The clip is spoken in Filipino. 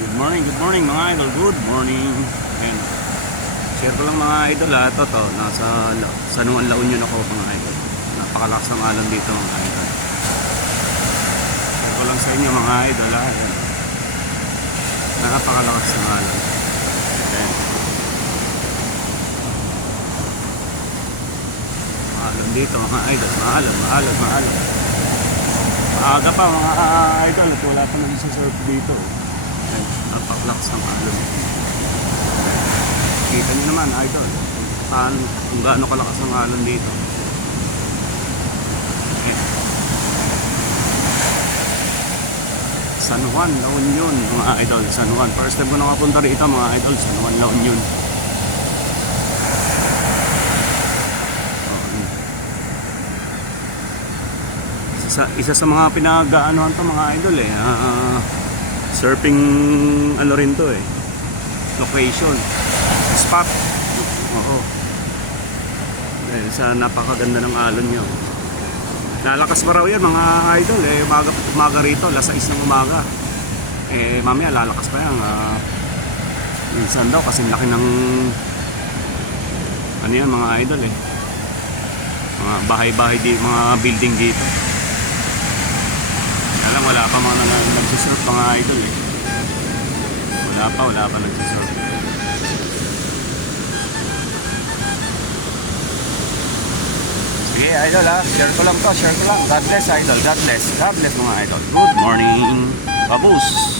Good morning mga idol. Good morning. Ayan. Share ko lang mga idol ha. Ito, nasa San Juan, La Union ako mga idol. Napakalakas ng alon dito mga idol. Share ko lang sa inyo mga idol ha. Ayan. Napakalakas ng alon. Ayan. Maalon dito mga idol. Maalon. Maaga pa mga idol at wala pa nag-surf dito. Napakalakas ng alon. Kita nyo naman idol kung gaano kalakas ng alon dito. San Juan, La Union mga idol. San Juan, first time ko nakapunta rito mga idol. San Juan, La Union. Isa sa mga pinag-aanohan to mga idol surfing ano rin to location spot. Oo. Dahil sa napakaganda ng alon nyo. Lalakas pa raw yan mga idol umaga rito, alas 6 ng umaga. Mamaya lalakas pa yan. Minsan daw kasi laki ng ano yan mga idol mga bahay-bahay mga building dito. Alam, wala pa mga nagsisurf mga idol wala pa nagsisurf. Sige idol share ko lang. God bless idol, God bless mga idol. Good morning, babus.